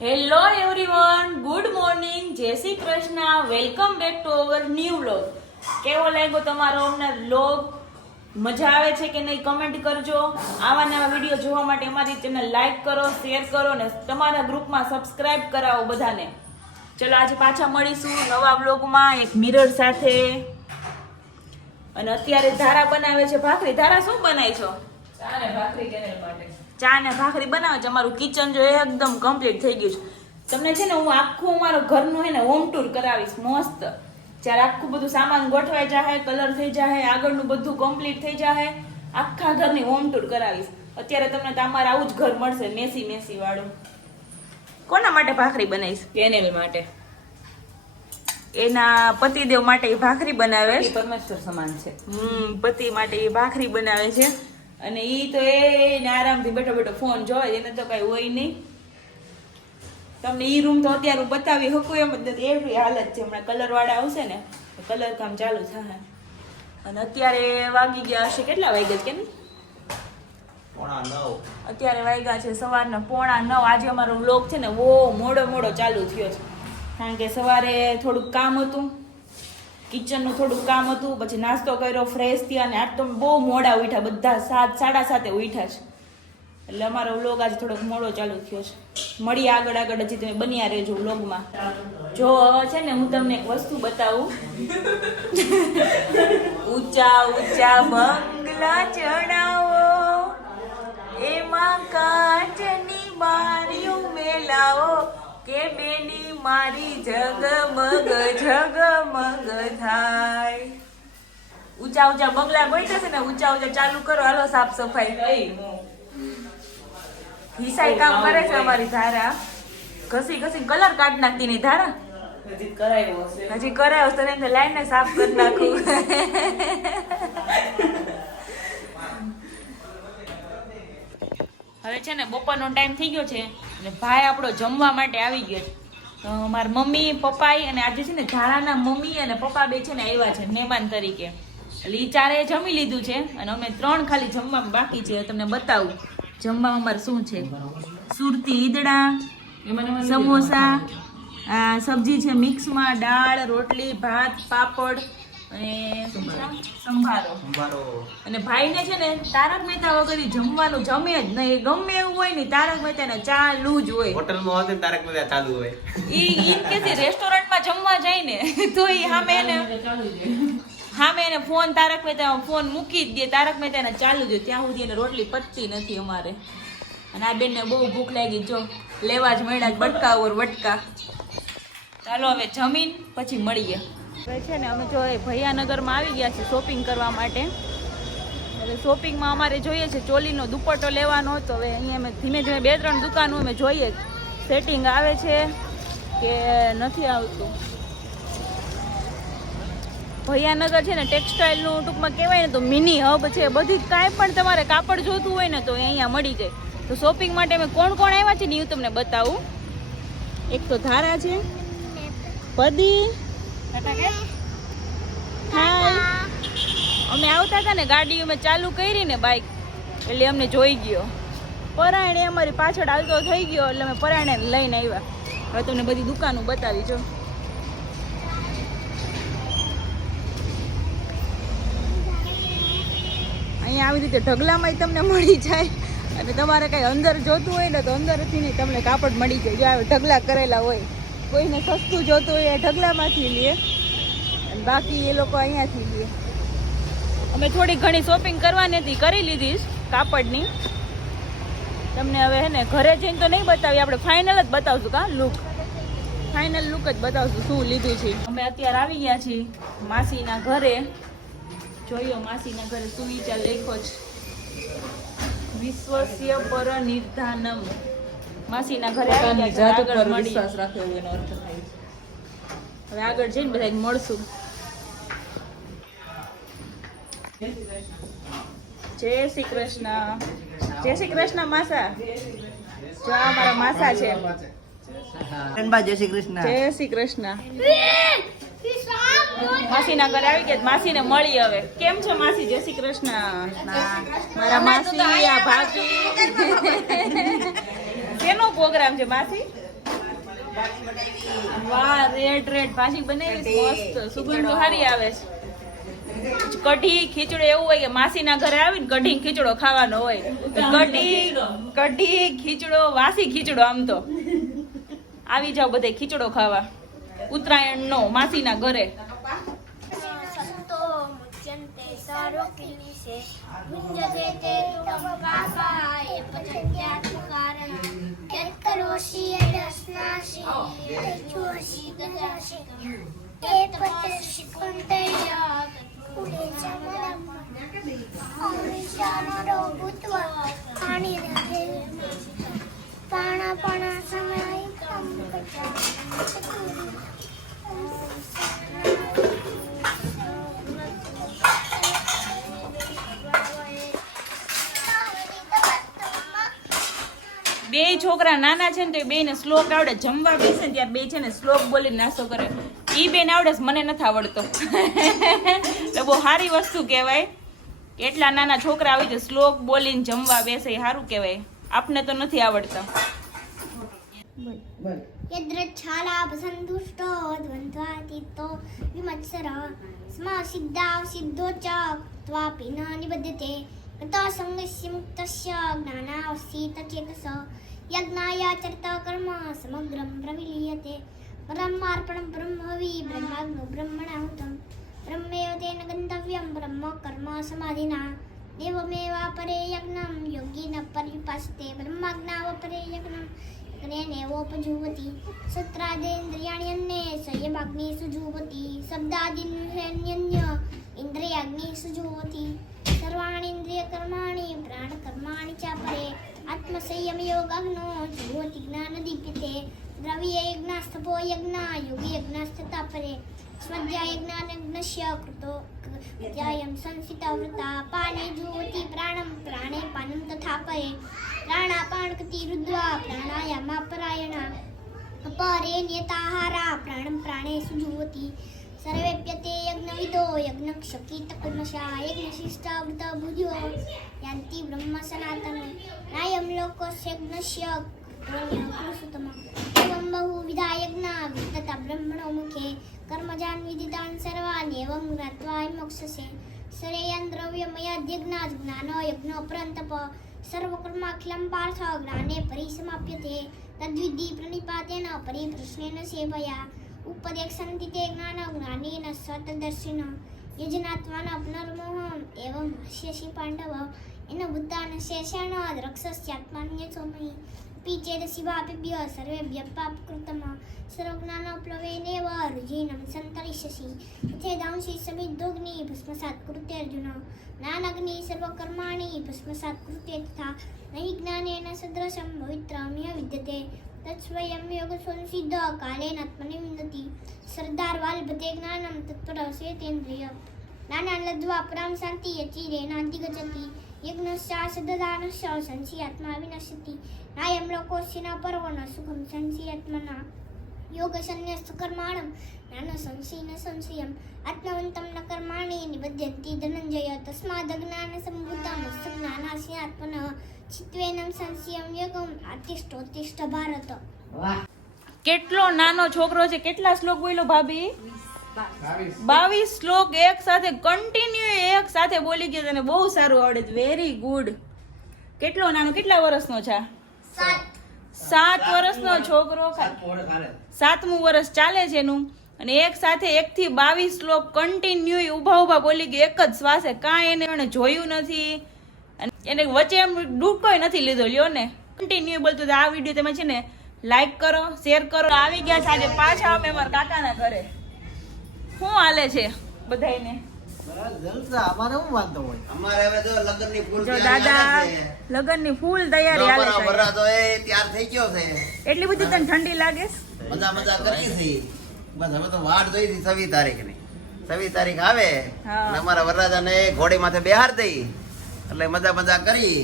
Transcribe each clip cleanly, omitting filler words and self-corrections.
Hello everyone, good morning, જય Shri Krishna, welcome back to our new vlog. કેવો લાગ્યો તમારો અમને વ્લોગ? મજા આવે છે કે નહીં કમેન્ટ કરજો. આવા નવા વિડીયો જોવા માટે અમારી ચેનલ લાઈક કરો, શેર કરો ને તમારા ગ્રુપમાં સબસ્ક્રાઇબ કરાવો બધાને. ચલો આજે પાછા મળીશું નવા વ્લોગમાં એક મિરર સાથે. અને અત્યારે ધારા બનાવે છે ભાખરી. ધારા શું બનાવી છો? ચા ને ભાખરી કેનેલ માટે. ચા ને ભાખરી બનાવે છે. અમારું કિચન જો એકદમ કમ્પ્લીટ થઈ ગયું છે. તમને છે ને હું આખું અમારો ઘરનું હે ને હોમ ટૂર કરાવીશ મસ્ત. જ્યારે આખું બધું સામાન ગોઠવાઈ જાય, કલર થઈ જાય, આગળનું બધું કમ્પ્લીટ થઈ જાય, આખા ઘરની હોમ ટૂર કરાવીશ. અત્યારે તમને તમારે આવું જ ઘર મળશે, મેસી મેસી વાળું. કોના માટે ભાખરી બનાવીશ? કેનેલ માટે. એના પતિદેવ માટે એ ભાખરી બનાવે છે. પરમેશ્વર સમાન છે. પતિ માટે એ ભાખરી બનાવે છે. અને ઈ તો એને આરામથી બેઠો બેઠો ફોન જોવે, એને તો કઈ હોય નહીં. તમને ઈ રૂમ તો અત્યારે હું બતાવી શકું એમ જ નથી, એવી હાલત છે. હમણાં કલર વાળા આવશે ને કલર કામ ચાલુ થાય. અને અત્યારે વાગી ગયા હશે, કેટલા વાગ્યા છે કે અત્યારે વાગ્યા છે સવારના 8:45. આજે અમારો વ્લોગ છે ને બહુ મોડો ચાલુ થયો છે, કારણ કે સવારે થોડુંક કામ હતું, કિચનનું થોડુંક કામ હતું, પછી નાસ્તો કર્યો, ફ્રેશ થયા. અને આજ તો બહુ મોડા ઉઠ્યા, બધા 7, 7:30 ઉઠ્યા છે. એટલે અમારો વ્લોગ આજે થોડોક મોડો ચાલુ થયો છે. મળીએ આગળ હજી તમે બન્યા રહેજો વ્લોગમાં. જો છે ને હું તમને એક વસ્તુ બતાવું. ઊંચા ઊંચા બંગલા ચડાવો, એમાં કાચની બારીઓ મેલાવો, કે બેની મારી જગમગ થાય. ઊંચા ઊંચા બંગલા ગોઠવે છે ને, ઊંચા ચાલુ કરો. હાલો સાફ સફાઈ હિસાઈ કામ કરે છે અમારી ધારા. ઘસી કલર કાઢ નાખતી ની ધારા. હજી કરાયો હશે. હજી કરાયો તને એમ લાઈને સાફ કરી નાખું. હવે છે ને બપોરનો ટાઈમ થઈ ગયો છે અને ભાઈ આપણો જમવા માટે આવી ગયો છે. તો મારા મમ્મી પપ્પાઈ અને આજે છે ને ધારાના મમ્મી અને પપ્પા બે છે ને આવ્યા છે મહેમાન તરીકે. એટલે ઈ ચારે જમી લીધું છે અને અમે 3 ખાલી જમવામાં બાકી છે. તમને બતાવું જમવામાં અમારે શું છે. સુરતી ઈદડા, સમોસા, આ સબ્જી છે મિક્સમાં, દાળ, રોટલી, ભાત, પાપડ અને સંભારો. અને ભાઈને છે ને તારક મહેતા વગર જમવાનું જમે જ નહીં. ગમે એવું હોય ને તારક મહેતા ને ચાલુ જ હોય. હોટલમાં હોતે તારક મહેતા ચાલુ હોય. ઈ કે રેસ્ટોરન્ટમાં જમવા જાય ને તો ઈ સામે એને ફોન તારક મહેતા ફોન મૂકી જ દે. તારક મહેતા ને ચાલુ જ ત્યાં સુધી એને રોટલી પચતી નથી અમારે. અને આ બેનને બહુ ભૂખ લાગી, જો લેવા જ મળ્યા બટકા ઓર વટકા. ચાલો હવે જમીન પછી મળીએ. હવે છે ને અમે જો ભૈયાનગરમાં આવી ગયા છીએ શોપિંગ કરવા માટે. હવે શોપિંગમાં અમારે જોઈએ છે ચોલીનો દુપટ્ટો લેવાનો હતો. હવે અહીંયા અમે ધીમે ધીમે 2-3 દુકાનો અમે જોઈએ સેટિંગ આવે છે કે નથી આવતું. ભૈયાનગર છે ને ટેક્સટાઇલનું ટૂંકમાં કહેવાય ને તો મિની હબ છે. બધી કાંઈ પણ તમારે કાપડ જોતું હોય ને તો અહીંયા મળી જાય. તો શોપિંગ માટે અમે કોણ આવ્યા છે ને હું તમને બતાવું. એક તો ધારા છે, પદી, હાય. અમે આવતા હતા ને ગાડી અમે ચાલુ કરી ને બાઇક, એટલે અમને જોઈ ગયો. પરાયણે અમારી પાછળ હાલતો થઈ ગયો એટલે અમે પરાયણે લઈને આવ્યા. હવે તમને બધી દુકાનો બતાવી જો. અહીંયા આવી રીતે ઢગલામાં તમને મળી જાય. અને તમારે કઈ અંદર જોતું હોય ને તો અંદરથી નહીં તમને કાપડ મળી જાય. જો આવે ઢગલા કરેલા હોય. કોઈને સસ્તું જોતું હોય એ ઢગલામાંથી લે અને બાકી એ લોકો અહીંયાથી લે. અમે થોડી ઘણી શોપિંગ કરવાની હતી, કરી લીધી કાપડની. તમને હવે હે ને ઘરે જઈને તો નહીં બતાવી, આપણે ફાઇનલ જ બતાવશું. કા લુક, ફાઇનલ લુક જ બતાવશું શું લીધું છે. અમે અત્યારે આવી ગયા છીએ માસીના ઘરે. જોયો માસીના ઘરે સુવિચાર લખ્યો છે, વિશ્વસ્ય પર નિર્ધાનમ. માસીના ઘરે આવી ગયા છે, આગળ મળી. વિશ્વાસ રાખવો એનો અર્થ થાય. હવે આગળ જઈને બધાને મળશું. જય શ્રી કૃષ્ણ. જય શ્રી કૃષ્ણ માસા. જો આ મારા માસા છે. જય શ્રી કૃષ્ણ. જય શ્રી કૃષ્ણ. માસીના ઘરે આવી ગયા, માસીને મળી. હવે કેમ છો માસી? જય શ્રી કૃષ્ણ. મારા માસી, આ ભાભી. શેનો પ્રોગ્રામ છે માસી? વાહ રેડ રેડ ભાજી બનાવી મસ્ત સુગંધ સારી આવે છે. કઢી ખીચડો એવું હોય કે માસીના ઘરે આવીને કઢી ખીચડો ખાવાનો હોય. કઢી ખીચડો વાસી ખીચડો આમ તો આવી જાવ બધે ખીચડો ખાવા ઉત્તરાયણ નો માસીના ઘરે. संतो मुच्यन्ते सारोकिलिसे गुञ्जते ते तुमकासाय पचत्यात्मकारण यत्करोषि यदस्नासि यज्जोषि गजासि एतपत्यशिकुन्तेय कुले चमलं औरिचानरो भूत्वा हानिरते पाणपणा समयिकं બે છોકરા નાના છે ને તો બે ને શ્લોક આવડે. જમવા બેસે ને ત્યાં બે છે ને શ્લોક બોલીને નાસ્તો કરે. ઈ બેન આવડે છે, મને નથી આવડતો. તો બહુ સારી વસ્તુ કહેવાય. એટલા નાના છોકરા આવી તો શ્લોક બોલીને જમવા બેસે એ સારું કહેવાય. આપને તો નથી આવડતા. यद्रच्छालाभसन्तुष्टो द्वन्द्वातीतो विमत्सरः स्म सिद्धाव सिद्धो च त्वापि न निबध्यते ततः सङ्गस्य मुक्तस्य ज्ञानावस्थितचेतसः यज्ञायाचरित कर्म समग्रं प्रविलीयते ब्रह्मार्पणं ब्रह्मवि ब्रह्माग्नो ब्रह्मणाहुतं ब्रह्मेव तेन गन्तव्यं ब्रह्म कर्म समाधिना देवमेवापरे यज्ञं योगिनः परिपासते ब्रह्माज्ञावपरे यज्ञं नेवोपजुवति सत्रादेन्द्रियाणि अन्ये संयमाग्निषु जुवति शब्दादीन्यन्य इन्द्रियाग्निषु जुवति सर्वाणि इन्द्रियकर्माणि प्राणकर्माणि च परे आत्मसंयमयोगाग्नो जुवति ज्ञानदीप्यते द्रव्ये यज्ञास्तपो यज्ञा योगी यज्ञास्तथा परे स्वाध्यायज्ञानयज्ञस्य कृतो अध्यायं संसितव्रता पाने जुवति प्राणं प्राणे पानं तथा परे प्राणापानकति रुद्ध्वा प्राणायामापरायणा अपरे नियताहारा प्राणं प्राणेषु जुह्वति सर्वेप्यते यज्ञविदो यज्ञक्षकीतकुर्मशा यज्ञशिष्टावृतभुजो यान्ति ब्रह्म सनातनं नायं लोकस्य यज्ञस्य कृतोऽन्यकृषुतमः एवं बहुविधा यज्ञा विद्यता ब्रह्मणो मुखे कर्मजान् विदितान् सर्वान् एवं ज्ञात्वा मोक्षसे श्रेयन् द्रव्यमयाद्यज्ञात् ज्ञानो यज्ञोपरन्तप सर्वकर्माखिलं पार्थ ज्ञाने परिसमाप्यते तद्विद्धि प्रणिपातेन परिप्रश्नेन सेवया उपदेक्षन्ति ते ज्ञानेन सतदर्शिन यजनात्मान पुनर्मोहम् एवं हस्यसि पाण्डव येन बुद्धान् शेषेण द्रक्षस्यात्मान्य सोमयि पीचेदसि वापिभ्यः सर्वेभ्यः पापकृतम् सर्वज्ञानप्लवेनेव रुजिनं सन्तरिष्यसि यथेदांसि समिद्धोऽग्नि भस्मसात् कुरुते अर्जुन नानाग्नि सर्वकर्माणि भस्मसात् कुरुते तथा न हि ज्ञानेन सदृशं पवित्रमिह विद्यते तत्स्वयं योगसंसिद्ध कालेनात्मनि विन्दति श्रद्धार्वाल्भते ज्ञानं तत्परसेतेन्द्रिय ज्ञानान् लब्ध्वा परां शान्ति यचिरेणाधिगच्छति यज्ञस्यासददानस्य संशयात्मा विनश्यति नायं लोकोऽस्य न पर्वो न सुखं संशयात्मना योगसन्न्यस्तकर्माणं ज्ञानसंशयेन संशयम् आत्मवन्तं न कर्माणि निबध्यन्ति धनञ्जय तस्मादज्ञानसम्भूतं ज्ञानास्यात्मनः चित्वेनं संशयं योगम् आतिष्ठोत्तिष्ठ भारत. કેટલો નાનો છોકરો છે. કેટલા શ્લોક બોલ્યો ભાભી? 22 શ્લોક એક સાથે કન્ટિન્યુ એક સાથે બોલી ગયો. તને બહુ સારું આવડે છે. Very good. કેટલો નાનો? કેટલા વર્ષનો છે? 7 વર્ષનો છોકરો. 7મું વર્ષ ચાલે છે એનું. અને એક સાથે 1 થી 22 શ્લોક કન્ટિન્યુ ઊભા ઊભા બોલી ગયો એક જ શ્વાસે. કાંઈ એને જોયું નથી અને એને વચ્ચે એમ ડૂબકોય નથી લીધો. લ્યો ને કન્ટિન્યુ બોલતો. આ વિડીયો તમે છે ને લાઈક કરો, શેર કરો. આવી ગયા છે આજે પાછા અમે અમારા કાકાના ઘરે. શું હાલે છે બધાયને? અમારે શું વાંધો હોય? અમારે હવે જો લગ્નની ફૂલ જો દાદા લગ્નની ફૂલ તૈયારી હાલે છે. વરરા તો એ તૈયાર થઈ ગયો છે. એટલી બધી તને ઠંડી લાગે છે? મજા કરી છે. બસ હવે તો વાટ જોઈ હતી 26 તારીખની. 26 તારીખ આવે હા. અને અમારા વરરાજાને ઘોડી માથે બેહાર દઈ એટલે મજા કરી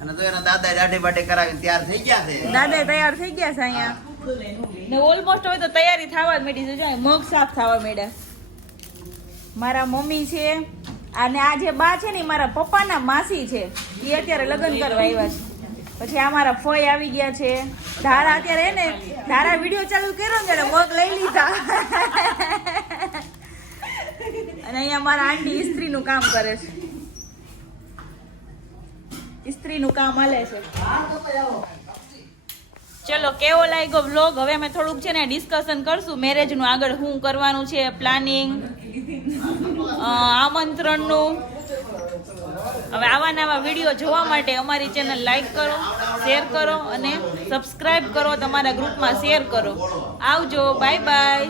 અને તો એના દાદા દાઢી બાઢી કરાવીને તૈયાર થઈ ગયા છે. દાદા તૈયાર થઈ ગયા છે અહીંયા ને ઓલમોસ્ટ હવે તો તૈયારી થવા જ માંડી છે. જો મગ સાફ થવા માંડ્યા. મારા મમ્મી છે અને આ જે બા છે ને મારા પપ્પાના માસી છે. એ અત્યારે લગ્ન કરવા આવ્યા છે. પછી અમારા ફોઈ આવી ગયા છે. ધારા અત્યારે ને ધારા વિડીયો ચાલુ કર્યો ને ત્યારે મગ લઈ લીધા. અને અહીંયા મારા આંટી ઇસ્ત્રીનું કામ કરે છે. ઇસ્ત્રીનું કામ હાલે છે. ચલો કેવો લાગ્યો વ્લોગ? હવે અમે થોડુંક છે ને ડિસ્કશન કરશું મેરેજનું, આગળ શું કરવાનું છે, પ્લાનિંગ, આમંત્રણનું. હવે આવા નવા વિડીયો જોવા માટે અમારી ચેનલ લાઈક કરો, શેર કરો અને સબસ્ક્રાઇબ કરો, તમારા ગ્રુપમાં શેર કરો. આવજો, બાય બાય.